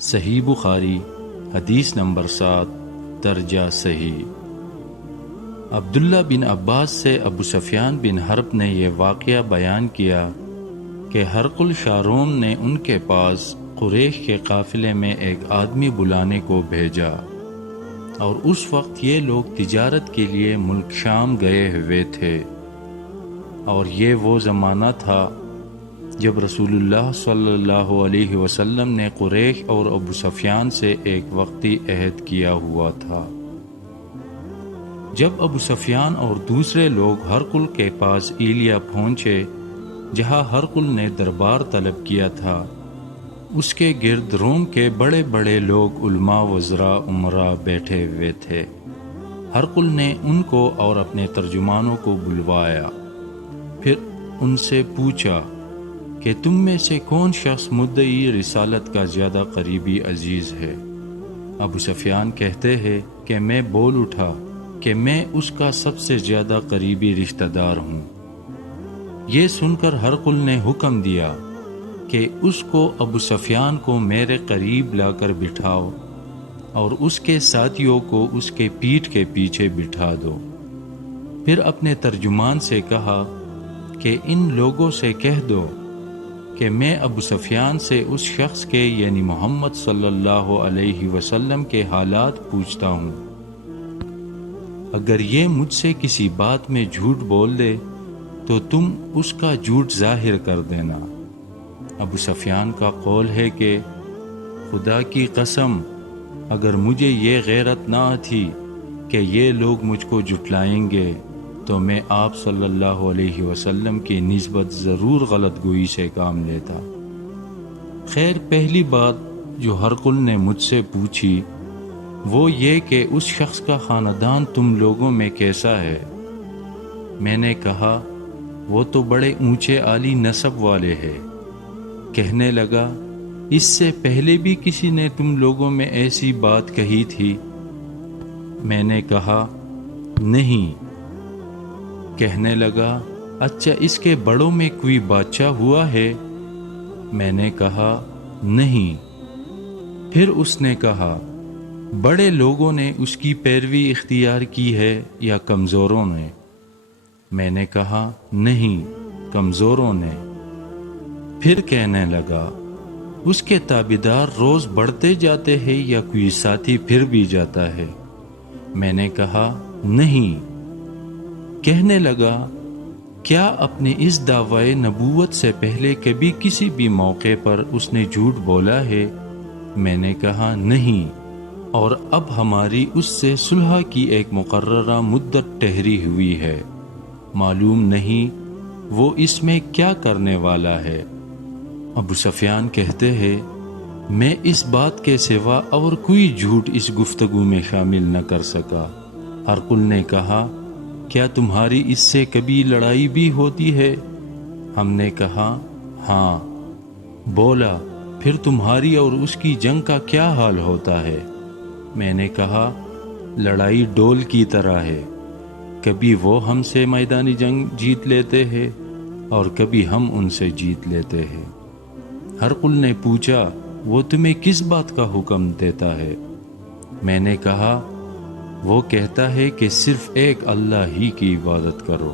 صحیح بخاری حدیث نمبر 7 درجہ صحیح۔ عبداللہ بن عباس سے ابو سفیان بن حرب نے یہ واقعہ بیان کیا کہ ہرقل شاروم نے ان کے پاس قریش کے قافلے میں ایک آدمی بلانے کو بھیجا، اور اس وقت یہ لوگ تجارت کے لیے ملک شام گئے ہوئے تھے، اور یہ وہ زمانہ تھا جب رسول اللہ صلی اللہ علیہ وسلم نے قریش اور ابو سفیان سے ایک وقتی عہد کیا ہوا تھا۔ جب ابو سفیان اور دوسرے لوگ ہرقل کے پاس ایلیا پہنچے جہاں ہرقل نے دربار طلب کیا تھا، اس کے گرد روم کے بڑے بڑے لوگ علماء وزراء عمراء بیٹھے ہوئے تھے۔ ہرقل نے ان کو اور اپنے ترجمانوں کو بلوایا، پھر ان سے پوچھا کہ تم میں سے کون شخص مدعی رسالت کا زیادہ قریبی عزیز ہے؟ ابو سفیان کہتے ہیں کہ میں بول اٹھا کہ میں اس کا سب سے زیادہ قریبی رشتہ دار ہوں۔ یہ سن کر ہرقل نے حکم دیا کہ اس کو ابو سفیان کو میرے قریب لا کر بٹھاؤ اور اس کے ساتھیوں کو اس کے پیٹھ کے پیچھے بٹھا دو۔ پھر اپنے ترجمان سے کہا کہ ان لوگوں سے کہہ دو کہ میں ابو سفیان سے اس شخص کے یعنی محمد صلی اللہ علیہ وسلم کے حالات پوچھتا ہوں، اگر یہ مجھ سے کسی بات میں جھوٹ بول دے تو تم اس کا جھوٹ ظاہر کر دینا۔ ابو سفیان کا قول ہے کہ خدا کی قسم، اگر مجھے یہ غیرت نہ تھی کہ یہ لوگ مجھ کو جھٹلائیں گے تو میں آپ صلی اللہ علیہ وسلم کی نسبت ضرور غلط گوئی سے کام لیتا۔ خیر، پہلی بات جو ہرقل نے مجھ سے پوچھی وہ یہ کہ اس شخص کا خاندان تم لوگوں میں کیسا ہے؟ میں نے کہا وہ تو بڑے اونچے عالی نسب والے ہیں۔ کہنے لگا اس سے پہلے بھی کسی نے تم لوگوں میں ایسی بات کہی تھی؟ میں نے کہا نہیں۔ کہنے لگا اچھا اس کے بڑوں میں کوئی بادشاہ ہوا ہے؟ میں نے کہا نہیں۔ پھر اس نے کہا بڑے لوگوں نے اس کی پیروی اختیار کی ہے یا کمزوروں نے؟ میں نے کہا نہیں، کمزوروں نے۔ پھر کہنے لگا اس کے تابعدار روز بڑھتے جاتے ہیں یا کوئی ساتھی پھر بھی جاتا ہے؟ میں نے کہا نہیں۔ کہنے لگا کیا اپنے اس دعوی نبوت سے پہلے کبھی کسی بھی موقع پر اس نے جھوٹ بولا ہے؟ میں نے کہا نہیں، اور اب ہماری اس سے صلح کی ایک مقررہ مدت ٹھہری ہوئی ہے، معلوم نہیں وہ اس میں کیا کرنے والا ہے۔ ابو سفیان کہتے ہیں میں اس بات کے سوا اور کوئی جھوٹ اس گفتگو میں شامل نہ کر سکا۔ ہرقل نے کہا کیا تمہاری اس سے کبھی لڑائی بھی ہوتی ہے؟ ہم نے کہا ہاں۔ بولا پھر تمہاری اور اس کی جنگ کا کیا حال ہوتا ہے؟ میں نے کہا لڑائی ڈول کی طرح ہے، کبھی وہ ہم سے میدانی جنگ جیت لیتے ہیں اور کبھی ہم ان سے جیت لیتے ہیں۔ ہرقل نے پوچھا وہ تمہیں کس بات کا حکم دیتا ہے؟ میں نے کہا وہ کہتا ہے کہ صرف ایک اللہ ہی کی عبادت کرو،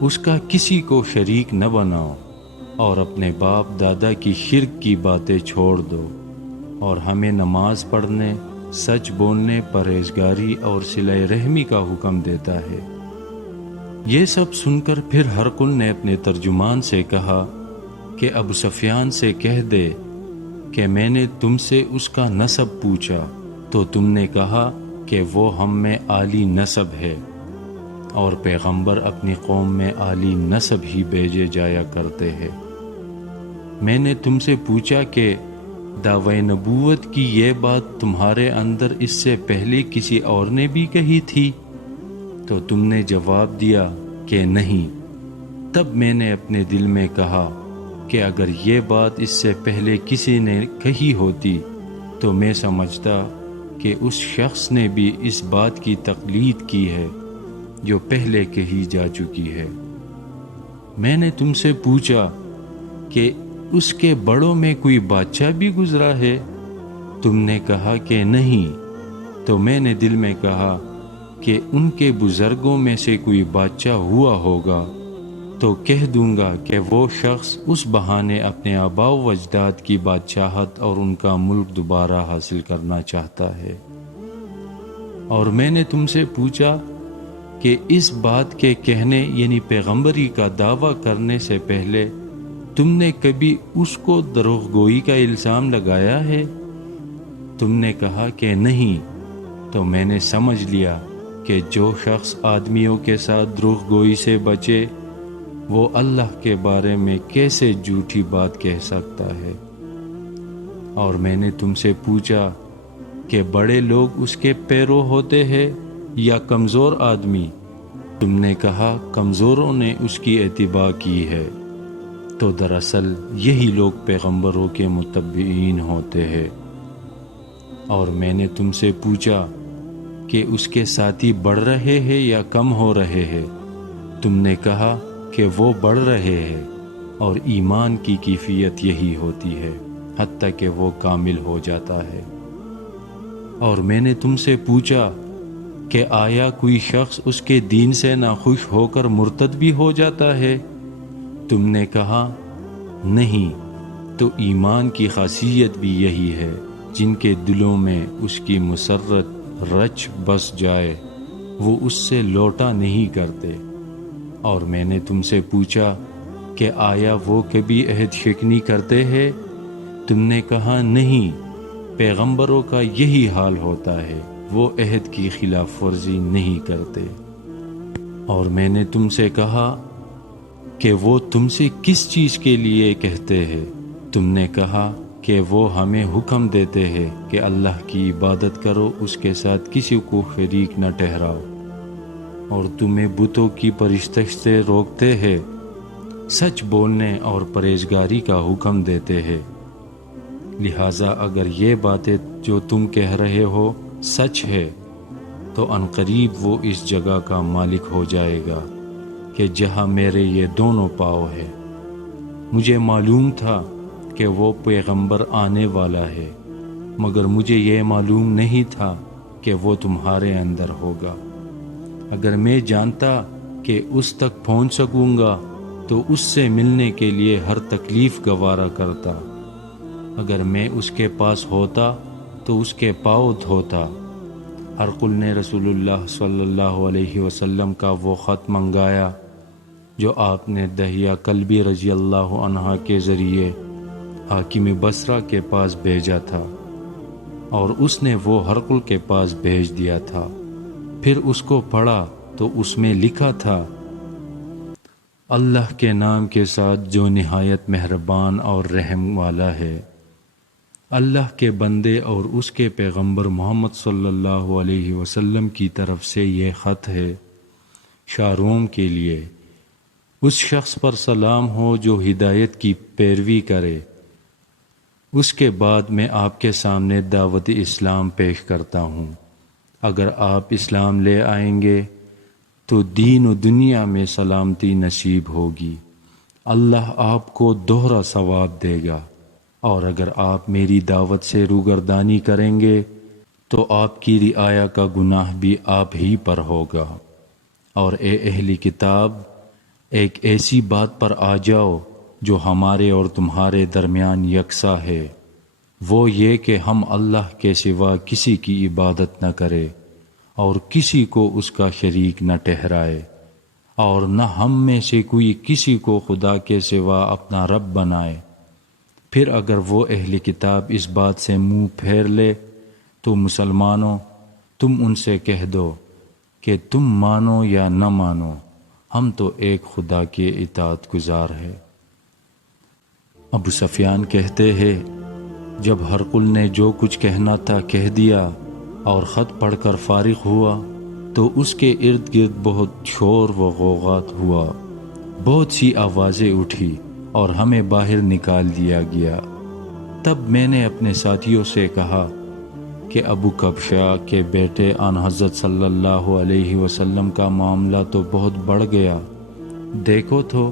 اس کا کسی کو شریک نہ بناؤ، اور اپنے باپ دادا کی شرک کی باتیں چھوڑ دو، اور ہمیں نماز پڑھنے، سچ بولنے، پرہیزگاری اور صلہ رحمی کا حکم دیتا ہے۔ یہ سب سن کر پھر ہرقل نے اپنے ترجمان سے کہا کہ ابو سفیان سے کہہ دے کہ میں نے تم سے اس کا نسب پوچھا تو تم نے کہا کہ وہ ہم میں عالی نسب ہے، اور پیغمبر اپنی قوم میں عالی نسب ہی بھیجے جایا کرتے ہیں۔ میں نے تم سے پوچھا کہ دعوی نبوت کی یہ بات تمہارے اندر اس سے پہلے کسی اور نے بھی کہی تھی؟ تو تم نے جواب دیا کہ نہیں۔ تب میں نے اپنے دل میں کہا کہ اگر یہ بات اس سے پہلے کسی نے کہی ہوتی تو میں سمجھتا کہ اس شخص نے بھی اس بات کی تقلید کی ہے جو پہلے کہی جا چکی ہے۔ میں نے تم سے پوچھا کہ اس کے بڑوں میں کوئی بادشاہ بھی گزرا ہے؟ تم نے کہا کہ نہیں، تو میں نے دل میں کہا کہ ان کے بزرگوں میں سے کوئی بادشاہ ہوا ہوگا تو کہہ دوں گا کہ وہ شخص اس بہانے اپنے آباء و اجداد کی بادشاہت اور ان کا ملک دوبارہ حاصل کرنا چاہتا ہے۔ اور میں نے تم سے پوچھا کہ اس بات کے کہنے یعنی پیغمبری کا دعویٰ کرنے سے پہلے تم نے کبھی اس کو دروغ گوئی کا الزام لگایا ہے؟ تم نے کہا کہ نہیں، تو میں نے سمجھ لیا کہ جو شخص آدمیوں کے ساتھ دروغ گوئی سے بچے وہ اللہ کے بارے میں کیسے جھوٹی بات کہہ سکتا ہے۔ اور میں نے تم سے پوچھا کہ بڑے لوگ اس کے پیرو ہوتے ہیں یا کمزور آدمی؟ تم نے کہا کمزوروں نے اس کی اتباع کی ہے، تو دراصل یہی لوگ پیغمبروں کے متبعین ہوتے ہیں۔ اور میں نے تم سے پوچھا کہ اس کے ساتھی بڑھ رہے ہیں یا کم ہو رہے ہیں؟ تم نے کہا کہ وہ بڑھ رہے ہیں، اور ایمان کی کیفیت یہی ہوتی ہے حتیٰ کہ وہ کامل ہو جاتا ہے۔ اور میں نے تم سے پوچھا کہ آیا کوئی شخص اس کے دین سے ناخوش ہو کر مرتد بھی ہو جاتا ہے؟ تم نے کہا نہیں، تو ایمان کی خاصیت بھی یہی ہے، جن کے دلوں میں اس کی مسرت رچ بس جائے وہ اس سے لوٹا نہیں کرتے۔ اور میں نے تم سے پوچھا کہ آیا وہ کبھی عہد شکنی کرتے ہیں؟ تم نے کہا نہیں، پیغمبروں کا یہی حال ہوتا ہے، وہ عہد کی خلاف ورزی نہیں کرتے۔ اور میں نے تم سے کہا کہ وہ تم سے کس چیز کے لیے کہتے ہیں؟ تم نے کہا کہ وہ ہمیں حکم دیتے ہیں کہ اللہ کی عبادت کرو، اس کے ساتھ کسی کو شریک نہ ٹھہراؤ، اور تمہیں بتوں کی پرستش سے روکتے ہیں، سچ بولنے اور پرہیزگاری کا حکم دیتے ہیں۔ لہٰذا اگر یہ باتیں جو تم کہہ رہے ہو سچ ہے تو عنقریب وہ اس جگہ کا مالک ہو جائے گا کہ جہاں میرے یہ دونوں پاؤں ہیں۔ مجھے معلوم تھا کہ وہ پیغمبر آنے والا ہے، مگر مجھے یہ معلوم نہیں تھا کہ وہ تمہارے اندر ہوگا۔ اگر میں جانتا کہ اس تک پہنچ سکوں گا تو اس سے ملنے کے لیے ہر تکلیف گوارا کرتا۔ اگر میں اس کے پاس ہوتا تو اس کے پاؤں دھوتا۔ ہرقل نے رسول اللہ صلی اللہ علیہ وسلم کا وہ خط منگایا جو آپ نے دہیہ کلبی رضی اللہ عنہ کے ذریعے حاکم بصرہ کے پاس بھیجا تھا، اور اس نے وہ ہرقل کے پاس بھیج دیا تھا۔ پھر اس کو پڑھا تو اس میں لکھا تھا، اللہ کے نام کے ساتھ جو نہایت مہربان اور رحم والا ہے۔ اللہ کے بندے اور اس کے پیغمبر محمد صلی اللہ علیہ وسلم کی طرف سے یہ خط ہے، شاروم کے لیے۔ اس شخص پر سلام ہو جو ہدایت کی پیروی کرے۔ اس کے بعد میں آپ کے سامنے دعوت اسلام پیش کرتا ہوں۔ اگر آپ اسلام لے آئیں گے تو دین و دنیا میں سلامتی نصیب ہوگی، اللہ آپ کو دوہرا ثواب دے گا، اور اگر آپ میری دعوت سے روگردانی کریں گے تو آپ کی رعایا کا گناہ بھی آپ ہی پر ہوگا۔ اور اے اہل کتاب، ایک ایسی بات پر آ جاؤ جو ہمارے اور تمہارے درمیان یکساں ہے، وہ یہ کہ ہم اللہ کے سوا کسی کی عبادت نہ کرے اور کسی کو اس کا شریک نہ ٹھہرائے، اور نہ ہم میں سے کوئی کسی کو خدا کے سوا اپنا رب بنائے۔ پھر اگر وہ اہل کتاب اس بات سے منہ پھیر لے تو مسلمانوں، تم ان سے کہہ دو کہ تم مانو یا نہ مانو، ہم تو ایک خدا کے اطاعت گزار ہے۔ ابو سفیان کہتے ہیں، جب ہرقل نے جو کچھ کہنا تھا کہہ دیا اور خط پڑھ کر فارغ ہوا تو اس کے ارد گرد بہت شور و غوغات ہوا، بہت سی آوازیں اٹھی اور ہمیں باہر نکال دیا گیا۔ تب میں نے اپنے ساتھیوں سے کہا کہ ابو کبشہ کے بیٹے آن حضرت صلی اللہ علیہ وسلم کا معاملہ تو بہت بڑھ گیا، دیکھو تو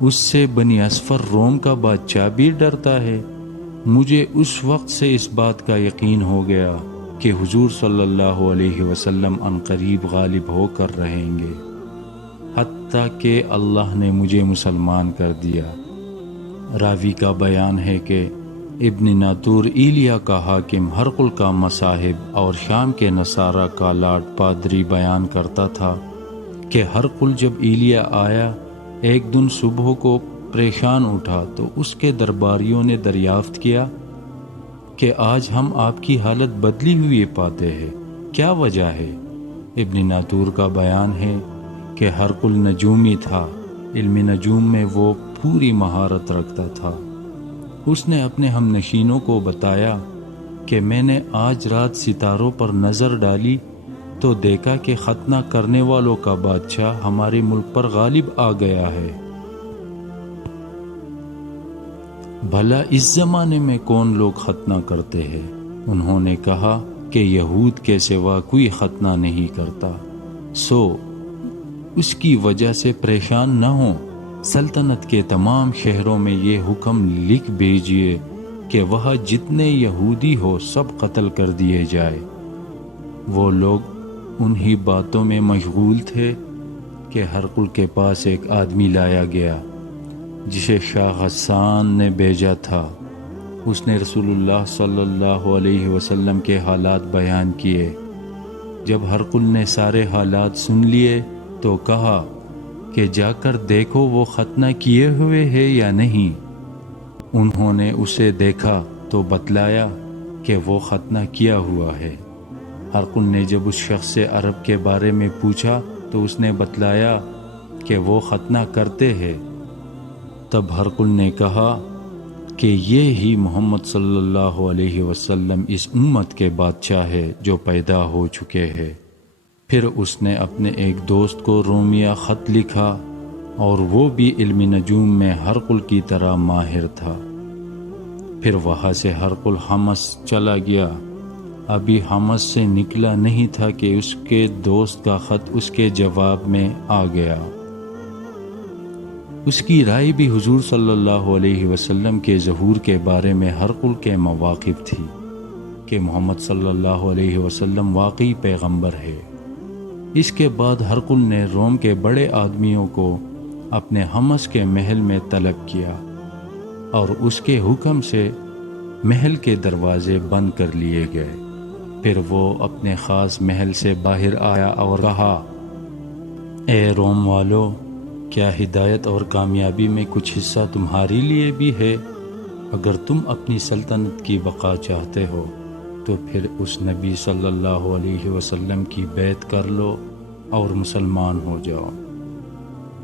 اس سے بنی اصفر روم کا بادشاہ بھی ڈرتا ہے۔ مجھے اس وقت سے اس بات کا یقین ہو گیا کہ حضور صلی اللہ علیہ وسلم عنقریب غالب ہو کر رہیں گے، حتیٰ کہ اللہ نے مجھے مسلمان کر دیا۔ راوی کا بیان ہے کہ ابن ناطور ایلیا کا حاکم ہرقل کا مصاحب اور شام کے نصارہ کا لاٹ پادری بیان کرتا تھا کہ ہرقل جب ایلیا آیا ایک دن صبح کو پریشان اٹھا تو اس کے درباریوں نے دریافت کیا کہ آج ہم آپ کی حالت بدلی ہوئی پاتے ہیں، کیا وجہ ہے؟ ابن ناطور کا بیان ہے کہ ہرقل نجومی تھا، علم نجوم میں وہ پوری مہارت رکھتا تھا۔ اس نے اپنے ہم نشینوں کو بتایا کہ میں نے آج رات ستاروں پر نظر ڈالی تو دیکھا کہ ختنہ کرنے والوں کا بادشاہ ہمارے ملک پر غالب آ گیا ہے۔ بھلا اس زمانے میں کون لوگ ختنہ کرتے ہیں؟ انہوں نے کہا کہ یہود کے سوا کوئی ختنہ نہیں کرتا، سو اس کی وجہ سے پریشان نہ ہوں۔ سلطنت کے تمام شہروں میں یہ حکم لکھ بھیجیے کہ وہاں جتنے یہودی ہو سب قتل کر دیے جائے۔ وہ لوگ انہی باتوں میں مشغول تھے کہ ہرقل کے پاس ایک آدمی لایا گیا جسے شاہ غسان نے بھیجا تھا۔ اس نے رسول اللہ صلی اللہ علیہ وسلم کے حالات بیان کیے۔ جب ہرقل نے سارے حالات سن لیے تو کہا کہ جا کر دیکھو وہ ختنہ کیے ہوئے ہے یا نہیں۔ انہوں نے اسے دیکھا تو بتلایا کہ وہ ختنہ کیا ہوا ہے۔ ہرقل نے جب اس شخص سے عرب کے بارے میں پوچھا تو اس نے بتلایا کہ وہ ختنہ کرتے ہیں۔ تب ہرقل نے کہا کہ یہ ہی محمد صلی اللہ علیہ وسلم اس امت کے بادشاہ ہے جو پیدا ہو چکے ہیں۔ پھر اس نے اپنے ایک دوست کو رومیہ خط لکھا اور وہ بھی علم نجوم میں ہرقل کی طرح ماہر تھا۔ پھر وہاں سے ہرقل حمص چلا گیا۔ ابھی حمص سے نکلا نہیں تھا کہ اس کے دوست کا خط اس کے جواب میں آ گیا۔ اس کی رائے بھی حضور صلی اللہ علیہ وسلم کے ظہور کے بارے میں ہرقل کے مواقف تھی کہ محمد صلی اللہ علیہ وسلم واقعی پیغمبر ہے۔ اس کے بعد ہرقل نے روم کے بڑے آدمیوں کو اپنے حمص کے محل میں طلب کیا اور اس کے حکم سے محل کے دروازے بند کر لیے گئے۔ پھر وہ اپنے خاص محل سے باہر آیا اور کہا، اے روم والو، کیا ہدایت اور کامیابی میں کچھ حصہ تمہارے لیے بھی ہے؟ اگر تم اپنی سلطنت کی بقا چاہتے ہو تو پھر اس نبی صلی اللہ علیہ وسلم کی بیعت کر لو اور مسلمان ہو جاؤ۔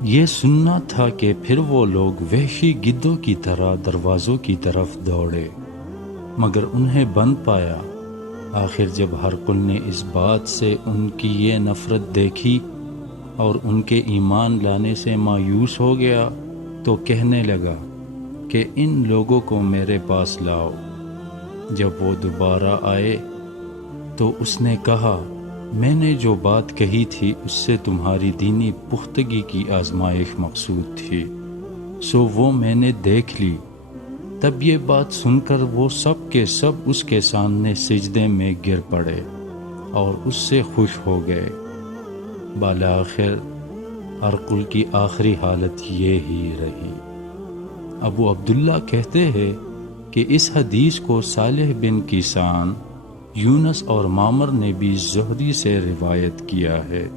یہ سننا تھا کہ پھر وہ لوگ وحشی گدھوں کی طرح دروازوں کی طرف دوڑے، مگر انہیں بند پایا۔ آخر جب ہرقل نے اس بات سے ان کی یہ نفرت دیکھی اور ان کے ایمان لانے سے مایوس ہو گیا تو کہنے لگا کہ ان لوگوں کو میرے پاس لاؤ۔ جب وہ دوبارہ آئے تو اس نے کہا، میں نے جو بات کہی تھی اس سے تمہاری دینی پختگی کی آزمائش مقصود تھی، سو وہ میں نے دیکھ لی۔ تب یہ بات سن کر وہ سب کے سب اس کے سامنے سجدے میں گر پڑے اور اس سے خوش ہو گئے۔ بالآخر ہرقل کی آخری حالت یہ ہی رہی۔ ابو عبداللہ کہتے ہیں کہ اس حدیث کو صالح بن کیسان، یونس اور معمر نے بھی زہری سے روایت کیا ہے۔